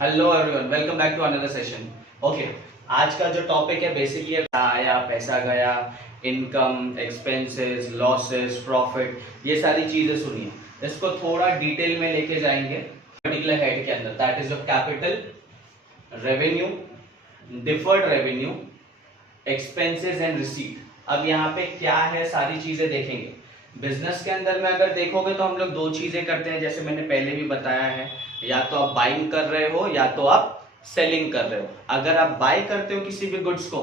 Hello everyone, welcome back to another session. Okay, आज का जो टॉपिक है बेसिकली आया, पैसा गया, इनकम, एक्सपेंसेस, लॉसेस, प्रॉफिट, ये सारी चीजें सुनिए। इसको थोड़ा डिटेल में लेके जाएंगे पर्टिकुलर हेड के अंदर, that is of capital, revenue, deferred revenue, expenses and receipt. अब यहाँ पे क्या है सारी चीजें देखेंगे। बिजनेस के अंदर में अगर देखोगे तो हम लोग दो चीजें करते हैं, जैसे मैंने पहले भी बताया है, या तो आप बाइंग कर रहे हो या तो आप सेलिंग कर रहे हो। अगर आप बाय करते हो किसी भी गुड्स को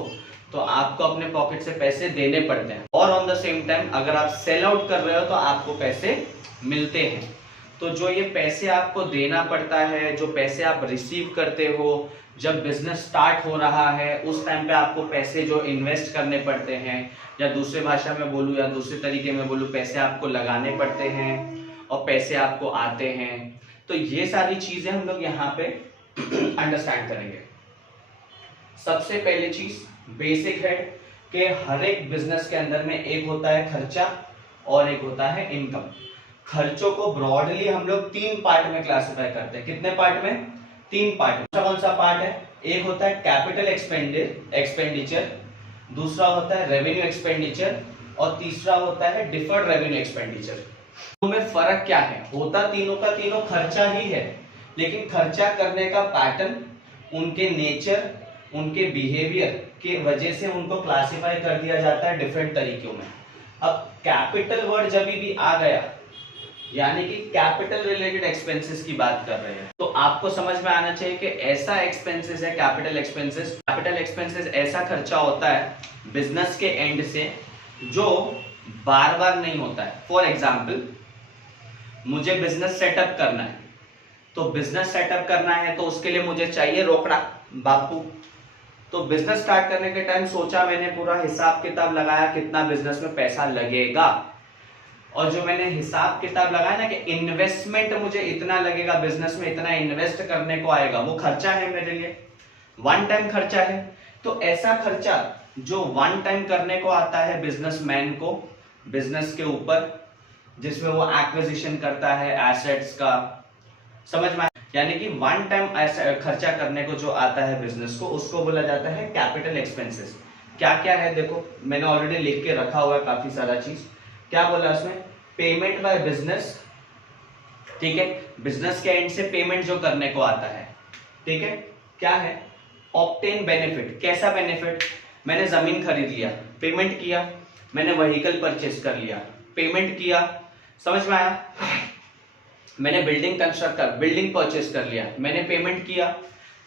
तो आपको अपने पॉकेट से पैसे देने पड़ते हैं, और ऑन द सेम टाइम अगर आप सेल आउट कर रहे हो तो आपको पैसे मिलते हैं। तो जो ये पैसे आपको देना पड़ता है, जो पैसे आप रिसीव करते हो जब बिजनेस स्टार्ट हो रहा है, उस टाइम पे आपको पैसे जो इन्वेस्ट करने पड़ते हैं, या दूसरे भाषा में बोलूं या दूसरे तरीके में बोलूं, पैसे आपको लगाने पड़ते हैं और पैसे आपको आते हैं। तो ये सारी चीजें हम लोग यहाँ पे अंडरस्टैंड करेंगे। सबसे पहली चीज बेसिक है कि हर एक बिजनेस के अंदर में एक होता है खर्चा और एक होता है इनकम। खर्चों को ब्रॉडली हम लोग तीन पार्ट में क्लासिफाई करते हैं। कितने पार्ट में? तीन पार्ट। कौन सा पार्ट है? एक होता है कैपिटल एक्सपेंडिचर, दूसरा होता है रेवेन्यू एक्सपेंडिचर, और तीसरा होता है डिफर्ड रेवेन्यू एक्सपेंडिचर। तो में फर्क क्या है? होता तीनों का तीनों खर्चा ही है, लेकिन खर्चा करने का पैटर्न, उनके नेचर, उनके बिहेवियर के वजह से उनको क्लासिफाई कर दिया जाता है डिफरेंट तरीकों में। अब कैपिटल वर्ड जब भी आ गया, यानी कि कैपिटल रिलेटेड एक्सपेंसेस की बात कर रहे हैं, तो आपको समझ में आना चाहिए कि ऐसा एक्सपेंसेस है कैपिटल एक्सपेंसेस। कैपिटल एक्सपेंसेस ऐसा खर्चा होता है बिजनेस के एंड से जो बार बार नहीं होता है। फॉर एग्जाम्पल, मुझे बिजनेस सेटअप करना है, तो बिजनेस सेटअप करना है तो उसके लिए मुझे चाहिए रोकड़ा बापू। तो बिजनेस स्टार्ट करने के टाइम सोचा मैंने, पूरा हिसाब किताब लगाया कितना बिजनेस में पैसा लगेगा, और जो मैंने हिसाब किताब लगाया ना कि इन्वेस्टमेंट मुझे इतना लगेगा, बिजनेस में इतना इन्वेस्ट करने को आएगा, वो खर्चा है मेरे लिए, वन टाइम खर्चा है। तो ऐसा खर्चा जो वन टाइम करने को आता है बिजनेसमैन को बिजनेस के ऊपर, जिसमें वो एक्विजिशन करता है एसेट्स का, समझ में? यानी कि वन टाइम खर्चा करने को जो आता है बिजनेस को, उसको बोला जाता है कैपिटल एक्सपेंसेस। क्या क्या है देखो, मैंने ऑलरेडी लिख के रखा हुआ है काफी सारा चीज। क्या बोला उसमें? पेमेंट बाय बिजनेस, ठीक है, बिजनेस के एंड से पेमेंट जो करने को आता है, ठीक है। क्या है? Obtain benefit. कैसा बेनिफिट? मैंने जमीन खरीद लिया, पेमेंट किया, मैंने व्हीकल परचेस कर लिया, पेमेंट किया, समझ में आया? मैंने बिल्डिंग कंस्ट्रक्ट कर, बिल्डिंग परचेस कर लिया, मैंने पेमेंट किया।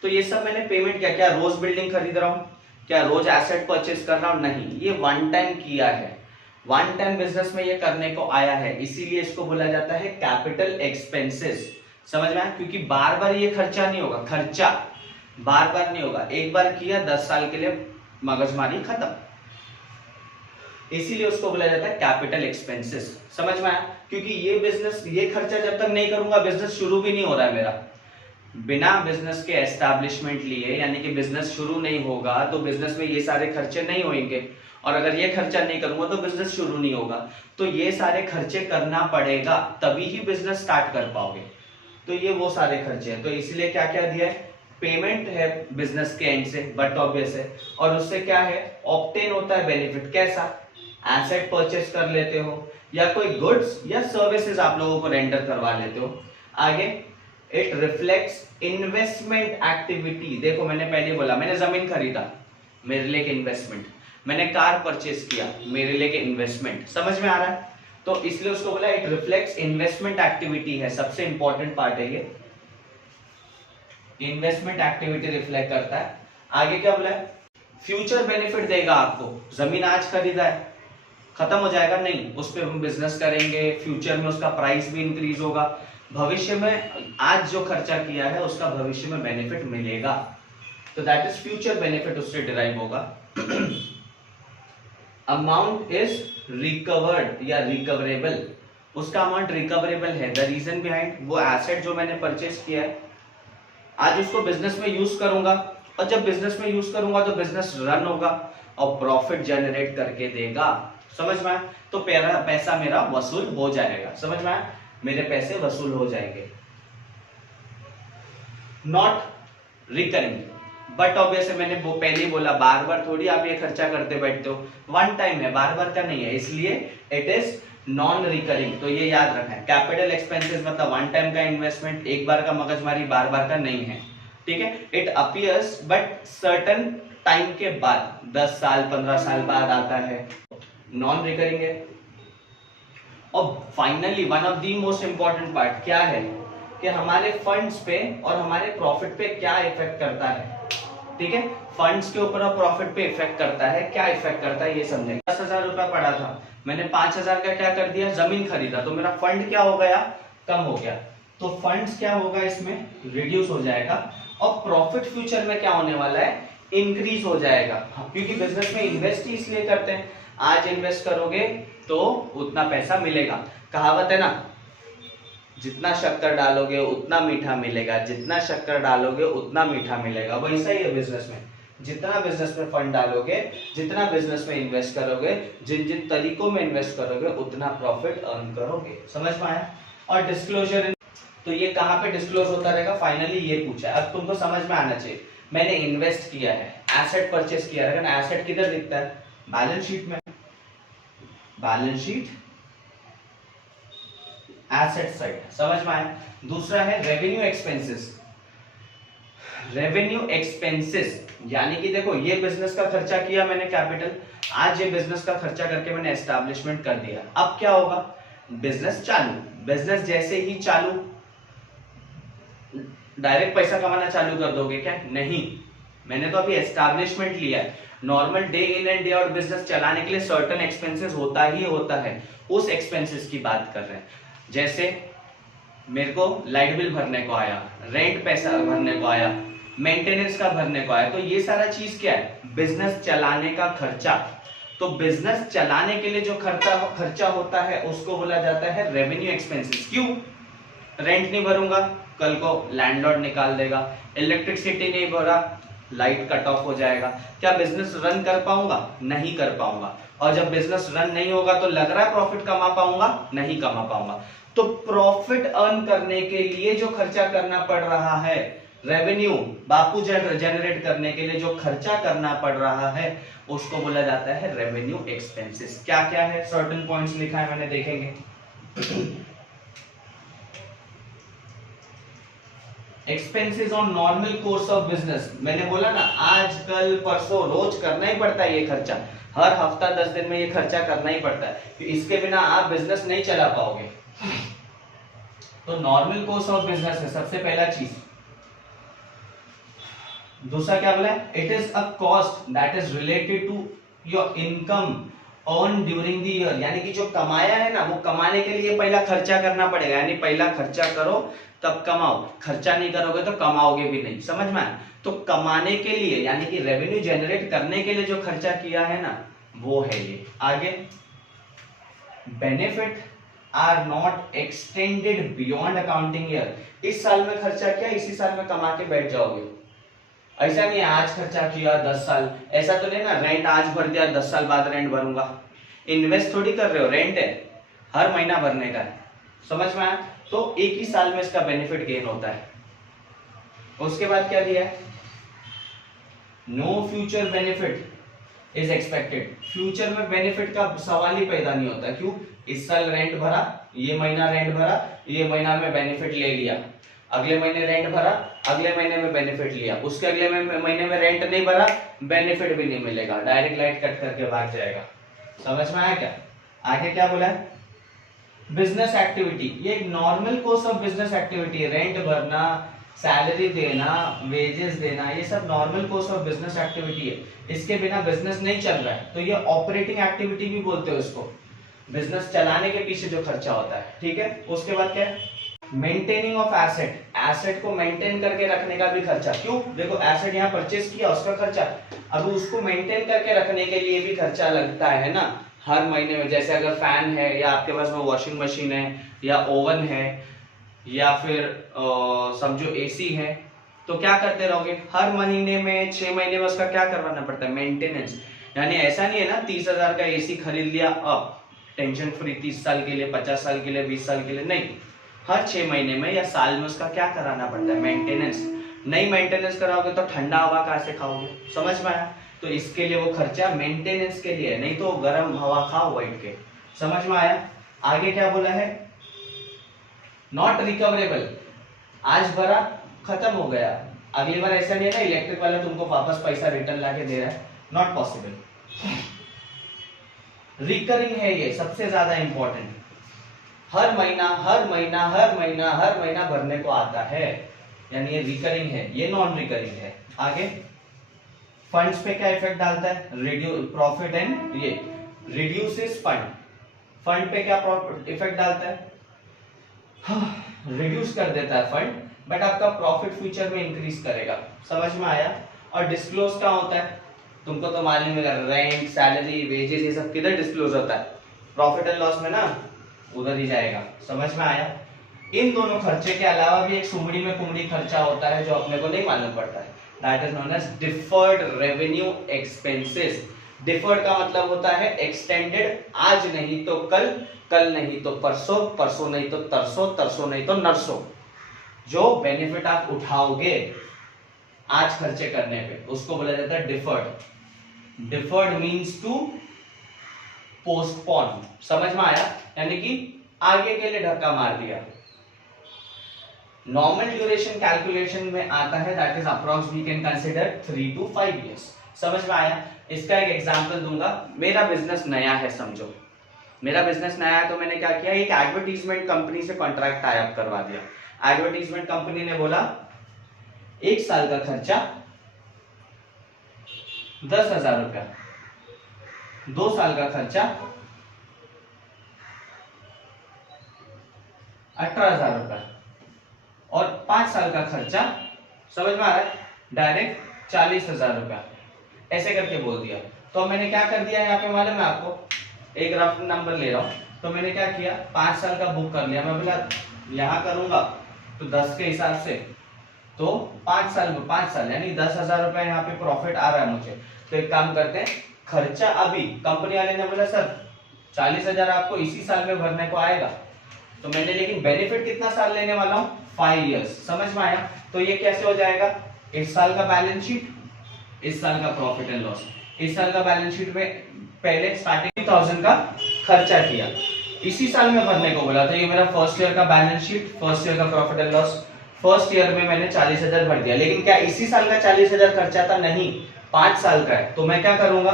तो ये सब मैंने पेमेंट किया। क्या रोज बिल्डिंग खरीद रहा हूं? क्या रोज एसेट परचेस कर रहा हूं? नहीं, ये वन टाइम किया है, वन टाइम बिजनेस में ये करने को आया है, इसीलिए इसको बोला जाता है कैपिटल एक्सपेंसेस। समझ में आया? क्योंकि बार बार ये खर्चा नहीं होगा, खर्चा बार बार नहीं होगा, एक बार किया 10 साल के लिए मगजमारी खत्म, इसीलिए उसको बोला जाता है कैपिटल एक्सपेंसेस। समझ में आया? क्योंकि ये बिजनेस, ये खर्चा जब तक नहीं करूंगा बिजनेस शुरू भी नहीं हो रहा है मेरा। बिना बिजनेस के एस्टैब्लिशमेंट लिए, यानी कि बिजनेस शुरू नहीं होगा तो बिजनेस में ये सारे खर्चे नहीं होंगे, और अगर ये खर्चा नहीं करूंगा तो बिजनेस शुरू नहीं होगा। तो ये सारे खर्चे करना पड़ेगा, तभी ही बिजनेस स्टार्ट कर पाओगे। तो ये वो सारे खर्चे हैं। तो इसलिए क्या क्या दिया है? पेमेंट है बिजनेस के एंड से, बट ऑब्वियस है, और उससे क्या है? ऑब्टेन होता है बेनिफिट। कैसा? एसेट परचेस कर लेते हो, या कोई गुड्स या सर्विसेज आप लोगों को रेंडर करवा लेते हो। आगे, इट रिफ्लेक्ट्स इन्वेस्टमेंट एक्टिविटी। देखो मैंने पहले बोला, मैंने जमीन खरीदा, मेरे लिए इन्वेस्टमेंट, मैंने कार परचेस किया, मेरे लिए इन्वेस्टमेंट। समझ में आ रहा है? तो इसलिए उसको बोला इट रिफ्लेक्ट्स इन्वेस्टमेंट एक्टिविटी है, सबसे इंपॉर्टेंट पार्ट है ये, इन्वेस्टमेंट एक्टिविटी रिफ्लेक्ट करता है। आगे क्या बोला? फ्यूचर बेनिफिट देगा आपको। जमीन आज खरीदा है, खत्म हो जाएगा नहीं, उस पर हम बिजनेस करेंगे, फ्यूचर में उसका प्राइस भी इंक्रीज होगा, भविष्य में आज जो खर्चा किया है उसका भविष्य में बेनिफिट मिलेगा। तो दैट इज फ्यूचर बेनिफिट, उससे डिराइव होगा। अमाउंट इज रिकवर्ड या रिकवरेबल, उसका अमाउंट रिकवरेबल है। द रीजन बिहाइंड, वो एसेट जो मैंने परचेस किया है, आज उसको बिजनेस में यूज करूंगा, और जब बिजनेस में यूज करूंगा तो बिजनेस रन होगा और प्रॉफिट जनरेट करके देगा। समझ में आया? तो पैसा मेरा वसूल हो जाएगा। समझ में आया? मेरे पैसे वसूल हो जाएंगे। Not recurring. बट ऑब्वियसली मैंने वो पहले ही बोला, बार बार थोड़ी आप ये खर्चा करते बैठते हो, वन टाइम है, बार बार का नहीं है, इसलिए इट इज नॉन रिकरिंग। तो ये याद रखना है, कैपिटल एक्सपेंसेस मतलब वन टाइम का इन्वेस्टमेंट, एक बार का मगजमारी, बार बार का नहीं है, ठीक है। It appears but certain time के बाद, 10 साल 15 साल बाद आता है, नॉन रिकरिंग है। और finally one of the most important part क्या है कि हमारे फंड्स पे और हमारे प्रॉफिट पे क्या इफेक्ट करता है, ठीक है। फंड्स के ऊपर और प्रॉफिट पे इफेक्ट करता है, क्या इफेक्ट करता है ये समझेंगे। 10,000 रुपया पड़ा था, मैंने 5,000 का क्या कर दिया, जमीन खरीदा, तो मेरा फंड क्या हो गया, कम हो गया, तो फंड्स क्या होगा इसमें, रिड्यूस हो जाएगा। और प्रॉफिट फ्यूचर में क्या होने वाला है, इंक्रीज हो जाएगा, क्योंकि बिजनेस में इन्वेस्ट ही इसलिए करते हैं, आज इन्वेस्ट करोगे तो उतना पैसा मिलेगा। कहावत है ना, जितना शक्कर डालोगे उतना मीठा मिलेगा, जितना शक्कर डालोगे उतना मीठा मिलेगा। वैसा ही है बिजनेस में, जितना बिजनेस में फंड डालोगे, जितना बिजनेस में इन्वेस्ट करोगे, जिन जिन तरीकों में इन्वेस्ट करोगे, उतना प्रॉफिट अर्न करोगे। समझ में आया। और डिस्क्लोजर, तो ये कहाँ पे डिस्क्लोज होता रहेगा, फाइनली ये पूछा है। अब तुमको समझ में आना चाहिए, मैंने इन्वेस्ट किया है, एसेट परचेस किया है, एसेट किधर दिखता है, बैलेंस शीट में, बैलेंस शीट एसेट साइड। समझ में आया। दूसरा है रेवेन्यू एक्सपेंसेस। रेवेन्यू एक्सपेंसेस यानी कि देखो, ये बिजनेस का खर्चा किया मैंने कैपिटल, आज ये बिजनेस का खर्चा करके मैंने एस्टैब्लिशमेंट कर दिया। अब क्या होगा, बिजनेस चालू, बिजनेस जैसे ही चालू, डायरेक्ट पैसा कमाना चालू कर दोगे क्या, नहीं, मैंने तो अभी एस्टैब्लिशमेंट लिया है। Normal day in and day out business चलाने के लिए सर्टेन एक्सपेंसेस होता ही होता है, उस एक्सपेंसेस की बात कर रहे हैं। जैसे मेरे को लाइट बिल भरने को आया, रेंट पैसा भरने को आया, मेंटेनेंस का भरने को आया, तो ये सारा चीज क्या है, बिजनेस चलाने का खर्चा। तो बिजनेस चलाने के लिए जो खर्चा होता है उसको बोला जाता है रेवेन्यू एक्सपेंसेस। क्यों, रेंट नहीं भरूंगा, कल को लैंडलॉर्ड निकाल देगा, इलेक्ट्रिसिटी नहीं भरा, लाइट कट ऑफ हो जाएगा, क्या बिजनेस रन कर पाऊंगा, नहीं कर पाऊंगा। और जब बिजनेस रन नहीं होगा तो लग रहा है प्रॉफिट कमा पाऊंगा, नहीं कमा पाऊंगा। तो प्रॉफिट अर्न करने के लिए जो खर्चा करना पड़ रहा है, रेवेन्यू बापू जनरेट करने के लिए जो खर्चा करना पड़ रहा है, उसको बोला जाता है रेवेन्यू एक्सपेंसेस। क्या क्या है, सर्टेन पॉइंट्स लिखा है मैंने, देखेंगे। Expenses on normal course of business, मैंने बोला ना, आज कल परसों रोज करना ही पड़ता है ये खर्चा, हर हफ्ता 10 दिन में ये खर्चा करना ही पड़ता है, इसके बिना आप बिजनेस नहीं चला पाओगे। तो नॉर्मल कोर्स ऑफ बिजनेस है सबसे पहला चीज। दूसरा क्या बोला है, it is a cost that is related to your income earn during the year, यानी कि जो कमाया है ना, वो कमाने के लिए पहला खर्चा करना पड़ेगा, यानी पहला खर्चा करो तब कमाओ, खर्चा नहीं करोगे तो कमाओगे भी नहीं। समझ में आया। तो कमाने के लिए यानी कि रेवेन्यू जनरेट करने के लिए जो खर्चा किया है ना, वो है ये। आगे, benefit are not extended beyond accounting year, इस साल में खर्चा किया, इसी साल में कमा के बैठ जाओगे, ऐसा नहीं है आज खर्चा किया 10 साल, ऐसा तो नहीं ना, रेंट आज भर दिया 10 साल बाद रेंट भरूंगा, इन्वेस्ट थोड़ी कर रहे हो, रेंट है हर महीना भरने का है। समझ में आया। तो एक ही साल में इसका बेनिफिट गेन होता है। उसके बाद क्या दिया है, no future benefit is expected, future में बेनिफिट का सवाल ही पैदा नहीं होता। क्यों, इस साल रेंट भरा, ये महीना रेंट भरा, ये महीना में बेनिफिट ले लिया, अगले महीने रेंट भरा, अगले महीने में बेनिफिट लिया, उसके अगले महीने में रेंट नहीं भरा, बेनिफिट भी नहीं मिलेगा, डायरेक्ट लाइट कट करके भाग जाएगा। समझ में आया क्या। आगे क्या बोला है, बिजनेस एक्टिविटी, ये एक normal course of business activity है, रेंट भरना, सैलरी देना, वेजेस देना, ये सब normal course of business activity है, इसके बिना बिजनेस नहीं चल रहा है। तो ये ऑपरेटिंग एक्टिविटी भी बोलते हो इसको, बिजनेस चलाने के पीछे जो खर्चा होता है, ठीक है। उसके बाद क्या है, मेंटेनिंग ऑफ एसेट, एसेट को मेंटेन करके रखने का भी खर्चा। क्यों, देखो एसेट यहाँ परचेज किया, उसका खर्चा, अब उसको मेंटेन करके रखने के लिए भी खर्चा लगता है ना हर महीने में। जैसे अगर फैन है, या आपके पास में वॉशिंग मशीन है, या ओवन है, या फिर समझो एसी है, तो क्या करते रहोगे, हर महीने में 6 महीने में उसका क्या करवाना पड़ता है, मेंटेनेंस। यानी ऐसा नहीं है ना 30,000 का एसी खरीद लिया, अब टेंशन फ्री 30 साल के लिए, 50 साल के लिए, 20 साल के लिए, नहीं, हर 6 महीने में या साल में उसका क्या कराना पड़ता है, मेंटेनेंस। नई मेंटेनेंस कराओगे तो ठंडा हवा कहाँ से खाओगे, समझ में आया। तो इसके लिए वो खर्चा मेंटेनेंस के लिए है, नहीं तो गर्म हवा खाओ बैठ के, समझ में आया। आगे क्या बोला है, नॉट रिकवरेबल, आज भरा खत्म हो गया, अगली बार ऐसा नहीं है ना इलेक्ट्रिक वाला तुमको वापस पैसा रिटर्न लाके दे रहा है, नॉट पॉसिबल। रिकरिंग है ये सबसे ज्यादा इंपॉर्टेंट, हर महीना हर महीना हर महीना हर महीना भरने को आता है, यानी ये रिकरिंग है, ये नॉन रिकरिंग है। आगे फंड्स पे क्या इफेक्ट डालता है, प्रॉफिट एंड ये रिड्यूसेस फंड, फंड पे क्या इफेक्ट डालता है, रिड्यूस कर देता है फंड, बट आपका प्रॉफिट फ्यूचर में इंक्रीज करेगा, समझ में आया। और डिस्क्लोज क्या होता है, तुमको तो मालूम है, रेंट सैलरी वेजेस ये सब किधर डिस्क्लोज होता है, प्रॉफिट एंड लॉस में ना, उधर ही जाएगा, समझ में आया। इन दोनों खर्चे के अलावा भी एक सुमड़ी में कुमड़ी खर्चा होता है जो अपने को नहीं मालूम पड़ता है, that is known as deferred revenue expenses. Deferred का मतलब होता है एक्सटेंडेड, आज नहीं तो कल, कल नहीं तो परसों, परसों नहीं तो तरसों, तरसों नहीं तो नरसों, जो बेनिफिट आप उठाओगे आज खर्चे करने पे उसको बोला जाता है deferred. Deferred means to postpone, समझ में आया, यानी कि आगे के लिए धक्का मार दिया। नॉर्मल ड्यूरेशन कैलकुलेशन में आता है, that is approx we can consider 3 to 5 years, समझ में आया। इसका एक एग्जांपल दूंगा, मेरा बिजनेस नया है, समझो मेरा बिजनेस नया है, तो मैंने क्या किया, एक एडवर्टीजमेंट कंपनी से कॉन्ट्रैक्ट टाई अप करवा दिया। एडवर्टीजमेंट कंपनी ने बोला 1 साल का खर्चा 10,000 रुपया, 2 साल का खर्चा 18,000 रुपया और 5 साल का खर्चा, समझ में आ रहा है, डायरेक्ट 40,000 रुपया, ऐसे करके बोल दिया। तो मैंने क्या कर दिया यहाँ पे मालूम है आपको, एक रफ नंबर ले रहा हूं, तो मैंने क्या किया 5 साल का बुक कर लिया, मैं बोला यहाँ करूंगा तो 10 के हिसाब से, तो 5 साल में 5 साल यानी 10,000 रुपया यहाँ पे प्रॉफिट आ रहा है मुझे। तो एक काम करते हैं, खर्चा अभी कंपनी वाले ने बोला सर 40,000 आपको इसी साल में भरने को आएगा, तो मैंने लेकिन बेनिफिट कितना साल लेने वाला हूँ, 5 years, समझ में आया। तो ये कैसे हो जाएगा, इस साल का बैलेंस शीट, इस साल का प्रॉफिट एंड लॉस, इस साल का बैलेंस शीट में पहले स्टार्टिंग 1000 का खर्चा किया, इसी साल में भरने को बोला, तो ये मेरा फर्स्ट ईयर का बैलेंस शीट, फर्स्ट ईयर का profit and loss, first year में मैंने 40,000 भर दिया, लेकिन क्या इसी साल का 40,000 खर्चा था, नहीं 5 साल का है। तो मैं क्या करूंगा,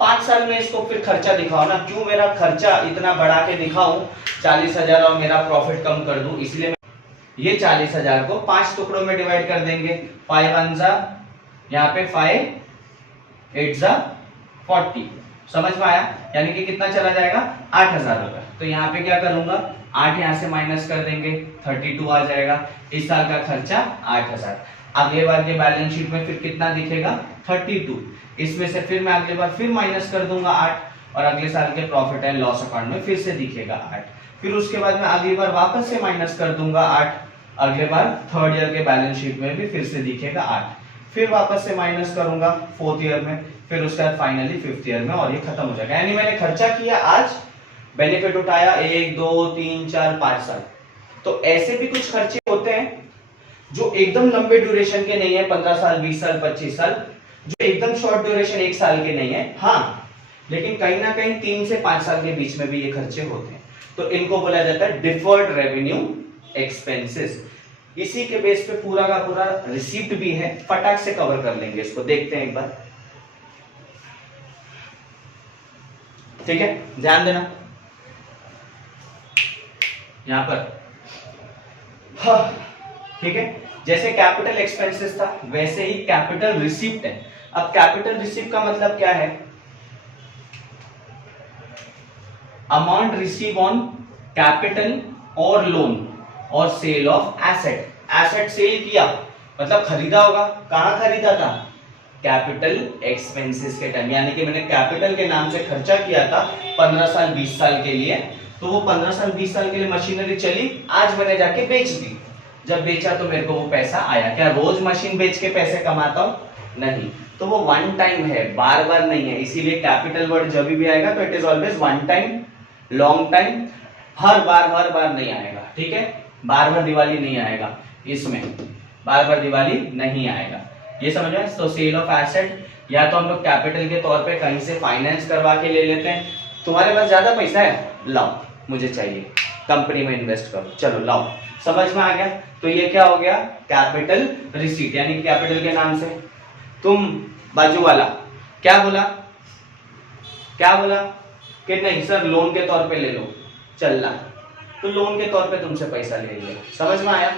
5 साल में इसको फिर खर्चा दिखाओ ना, क्यों मेरा खर्चा इतना बढ़ा के दिखाऊं 40,000 और मेरा प्रॉफिट कम कर दूं, इसलिए ये 40,000 को 5 टुकड़ों में डिवाइड कर देंगे, 5 1 जा, यहाँ पे 5 8 जा 40, समझ में आया, यानी कि कितना चला जाएगा 8,000 रुपया। तो यहाँ पे क्या करूंगा, 8 यहाँ से माइनस कर देंगे, 32 आ जाएगा, इस साल का खर्चा 8,000। अगले बार के बैलेंस शीट में फिर कितना दिखेगा 32, इसमें से फिर मैं अगले बार फिर माइनस कर दूंगा 8 और अगले साल के प्रॉफिट एंड लॉस अकाउंट में फिर से दिखेगा 8, फिर उसके बाद में अगली बार वापस से माइनस कर दूंगा 8, अगले बार थर्ड ईयर के बैलेंस शीट में भी फिर से दिखेगा 8, फिर वापस से माइनस करूंगा फोर्थ ईयर में, फिर उसके बाद फाइनली फिफ्थ ईयर में, और ये खत्म हो जाएगा। यानी मैंने खर्चा किया आज, बेनिफिट उठाया 1 2 3 4 5 साल। तो ऐसे भी कुछ खर्चे होते हैं जो एकदम लंबे ड्यूरेशन के नहीं है, 15 साल 20 साल 25 साल, जो एकदम शॉर्ट ड्यूरेशन 1 साल के नहीं है, हाँ, लेकिन कहीं ना कहीं 3 से 5 साल के बीच में भी ये खर्चे होते हैं, तो इनको बोला जाता है डिफर्ड रेवेन्यू एक्सपेंसेस। इसी के बेस पे पूरा का पूरा रिसीप्ट भी है, फटाक से कवर कर लेंगे इसको, देखते हैं एक बार, ठीक है, ध्यान देना यहां पर, हाँ, ठीक है। जैसे कैपिटल एक्सपेंसेस था वैसे ही कैपिटल रिसीप्ट है। अब कैपिटल रिसीप्ट का मतलब क्या है, अमाउंट रिसीव ऑन कैपिटल और लोन और sale of asset. Asset sale किया मतलब खरीदा होगा, कहां खरीदा था, कैपिटल एक्सपेंसेस के टाइम, यानी कि मैंने कैपिटल के नाम से खर्चा किया था 15 साल 20 साल के लिए, तो वो 15 साल 20 साल के लिए मशीनरी चली, आज मैंने जाके बेच दी, जब बेचा तो मेरे को वो पैसा आया। क्या रोज मशीन बेच के पैसे कमाता हूं, नहीं, तो वो वन टाइम है, बार बार नहीं है, इसीलिए कैपिटल वर्ड जब भी आएगा तो it is always one time, long time, हर बार नहीं आएगा, ठीक है, बार बार दिवाली नहीं आएगा इसमें, बार बार दिवाली नहीं आएगा। ये समझ में? तो सेल ऑफ एसेट, या तो हम लोग कैपिटल के तौर पे कहीं से फाइनेंस करवा के ले लेते हैं। तुम्हारे पास ज्यादा पैसा है, लाओ मुझे चाहिए, कंपनी में इन्वेस्ट करो, चलो लाओ। समझ में आ गया? तो ये क्या हो गया? कैपिटल रिसीट, यानी कैपिटल के नाम से तुम बाजू वाला क्या बोला? क्या बोला कि नहीं सर लोन के तौर पे ले लो, चल रहा, तो लोन के तौर पे तुमसे पैसा ले लिया। समझ में आया?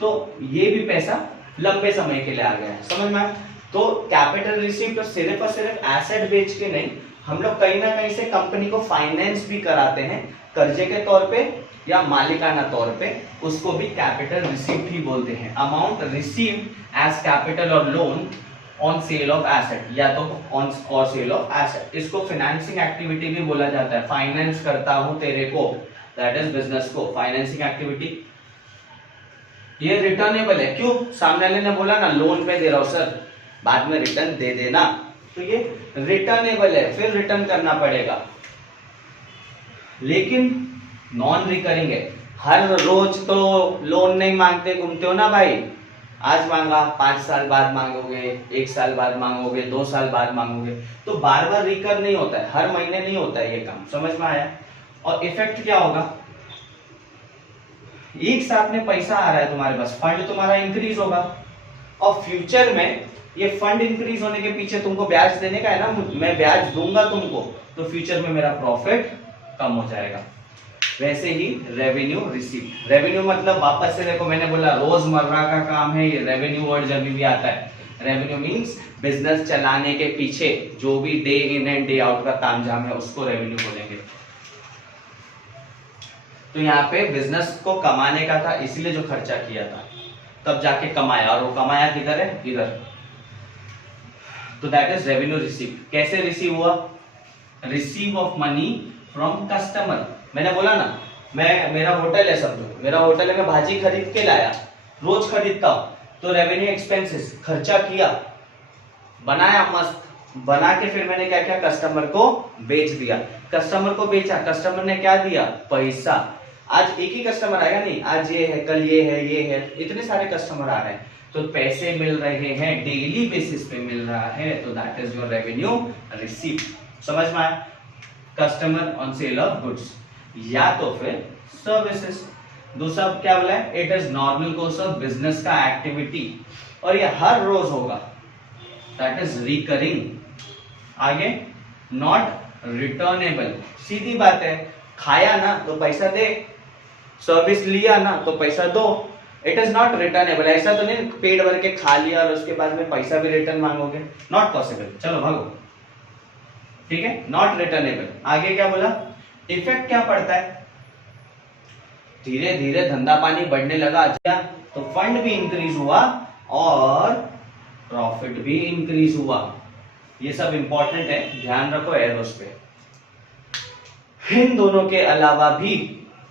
तो ये भी पैसा लंबे समय के लिए आ गया। समझ में आया? तो कैपिटल रिसीप्ट सिर्फ और सिर्फ एसेट बेच के नहीं, हम लोग कहीं ना कहीं से कंपनी को फाइनेंस भी कराते हैं कर्जे के तौर पे या मालिकाना तौर पे, उसको भी कैपिटल रिसीप्ट ही बोलते हैं। अमाउंट रिसीव्ड एज कैपिटल और loan on sale of asset, या तो ऑन और सेल ऑफ एसेट। इसको फाइनेंसिंग एक्टिविटी भी बोला जाता है। फाइनेंस करता हूं तेरे को, दैट इज बिजनेस को फाइनेंसिंग एक्टिविटी। ये रिटर्नेबल है, क्यों? सामने वाले ने बोला ना लोन पे दे रहा हूं सर, बाद में रिटर्न दे देना, तो ये रिटर्नेबल है, फिर रिटर्न करना पड़ेगा। लेकिन नॉन रिकरिंग है, हर रोज तो लोन नहीं मांगते घूमते हो ना भाई। आज मांगा, 5 साल बाद मांगोगे, 1 साल बाद मांगोगे, 2 साल बाद मांगोगे, तो बार बार रिकर नहीं होता है, हर महीने नहीं होता है ये काम। समझ में आया? और इफेक्ट क्या होगा? एक साथ में पैसा आ रहा है तुम्हारे पास, फंड तुम्हारा इंक्रीज होगा, और फ्यूचर में ये फंड इंक्रीज होने के पीछे तुमको ब्याज देने का है ना, मैं ब्याज दूंगा तुमको, तो फ्यूचर में मेरा प्रॉफिट कम हो जाएगा। वैसे ही रेवेन्यू रिसीव, रेवेन्यू मतलब वापस से देखो, मैंने बोला रोजमर्रा का काम है ये, रेवेन्यू वर्ड जब भी आता है, रेवेन्यू मींस बिजनेस चलाने के पीछे जो भी day in and day out का तामझाम है उसको रेवेन्यू बोलेंगे। तो यहाँ पे बिजनेस को कमाने का था, इसीलिए जो खर्चा किया था तब जाके कमाया, और वो कमाया किधर है? इधर। तो दैट इज रेवेन्यू रिसीव। कैसे रिसीव हुआ? Receive of money from customer. मैंने बोला ना, मेरा होटल है, समझो मेरा होटल है, मैं भाजी खरीद के लाया, रोज खरीदता हूं, तो रेवेन्यू एक्सपेंसेस, खर्चा किया, बनाया मस्त, बना के फिर मैंने क्या किया? कस्टमर को बेच दिया। कस्टमर को बेचा, कस्टमर ने क्या दिया? पैसा। आज एक ही कस्टमर आएगा नहीं, आज ये है, कल ये है, ये है, इतने सारे कस्टमर आ रहे हैं, तो पैसे मिल रहे हैं, डेली बेसिस पे मिल रहा है, तो that is your revenue receive. समझ में आया? Customer on sale of goods, या तो फिर सर्विसेज। दूसरा क्या बोला है? It is normal course of business का एक्टिविटी, और ये हर रोज होगा, दैट इज रिकरिंग। आगे नॉट रिटर्नेबल, सीधी बात है, खाया ना तो पैसा दे, सर्विस लिया ना तो पैसा दो। इट इज नॉट रिटर्नेबल, ऐसा तो नहीं पेट भर के खा लिया और उसके बाद में पैसा भी रिटर्न मांगोगे, नॉट पॉसिबल, चलो भागो, ठीक है, नॉट रिटर्नेबल। आगे क्या बोला? इफेक्ट क्या पड़ता है? धीरे धीरे धंधा पानी बढ़ने लगा, तो फंड भी इंक्रीज हुआ और प्रॉफिट भी इंक्रीज हुआ। ये सब इंपॉर्टेंट है, ध्यान रखो एरोस पे। इन दोनों के अलावा भी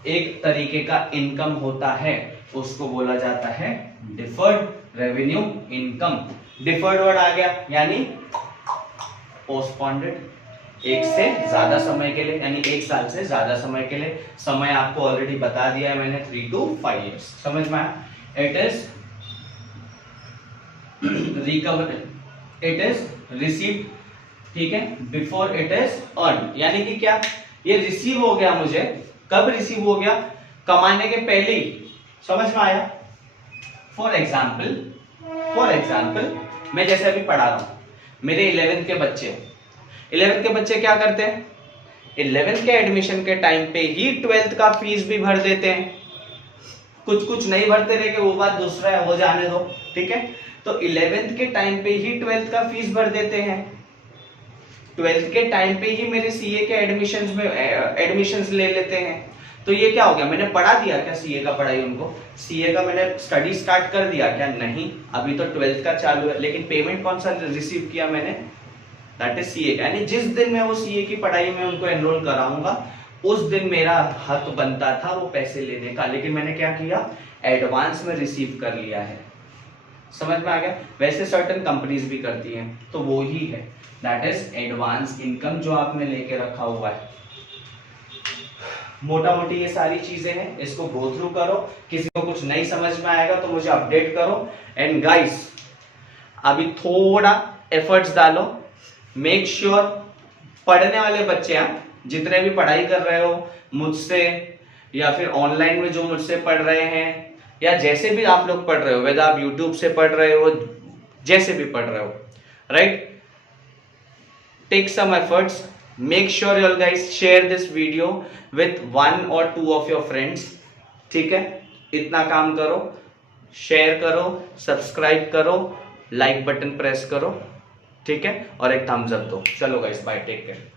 एक तरीके का इनकम होता है, उसको बोला जाता है deferred revenue income. Deferred word आ गया, यानी पोस्टपोन्डेड, एक से ज्यादा समय के लिए, यानी 1 साल से ज्यादा समय के लिए। समय आपको ऑलरेडी बता दिया है मैंने, 3 to 5 years। समझ में आया? It is recover, it is received, ठीक है, बिफोर इट इज अर्न, यानी कि क्या? ये रिसीव हो गया मुझे, कब रिसीव हो गया? कमाने के पहले ही। समझ में आया? फॉर एग्जाम्पल मैं जैसे अभी पढ़ा रहा हूं, मेरे 11th के बच्चे क्या करते हैं? 11th के एडमिशन के टाइम पे ही 12th का फीस भी भर देते हैं, कुछ नहीं भरते रहे, वो बात दूसरा है, वो जाने दो, ठीक है। तो 11th के टाइम पे ही 12th का फीस भर देते हैं, 12th के टाइम पे ही मेरे सीए के एडमिशंस ले लेते हैं। तो ये क्या हो गया? मैंने पढ़ा दिया क्या सीए का पढ़ाई उनको? सीए का मैंने स्टडी स्टार्ट कर दिया क्या? नहीं, अभी तो 12th का चालू है, लेकिन पेमेंट कौन सा रिसीव किया मैंने? दैट इज सीए, यानी जिस दिन मैं वो सीए की पढ़ाई में उनको एनरोल कराऊंगा उस दिन मेरा हक बनता था वो पैसे लेने का, लेकिन मैंने क्या किया? एडवांस में रिसीव कर लिया है। समझ में आ गया? वैसे सर्टेन कंपनीज भी करती हैं, तो वो ही है, दैट इज एडवांस इनकम जो आपने लेके रखा हुआ है। मोटा मोटी ये सारी चीजें हैं, इसको गो थ्रू करो। किसी को कुछ नहीं समझ में आएगा तो मुझे अपडेट करो। एंड गाइस अभी थोड़ा एफर्ट्स डालो, मेक श्योर पढ़ने वाले बच्चे हैं, जितने भी पढ़ाई कर रहे हो मुझसे या फिर ऑनलाइन में जो मुझसे पढ़ रहे हैं या जैसे भी आप लोग पढ़ रहे हो, वेदर आप यूट्यूब से पढ़ रहे हो, जैसे भी पढ़ रहे हो, right, take some efforts, make sure you guys share this video with 1 or 2 of your friends. ठीक है, इतना काम करो, शेयर करो, सब्सक्राइब करो, लाइक बटन प्रेस करो, ठीक है, और एक थम्स अप दो। चलो गाइस बाय, टेक केयर।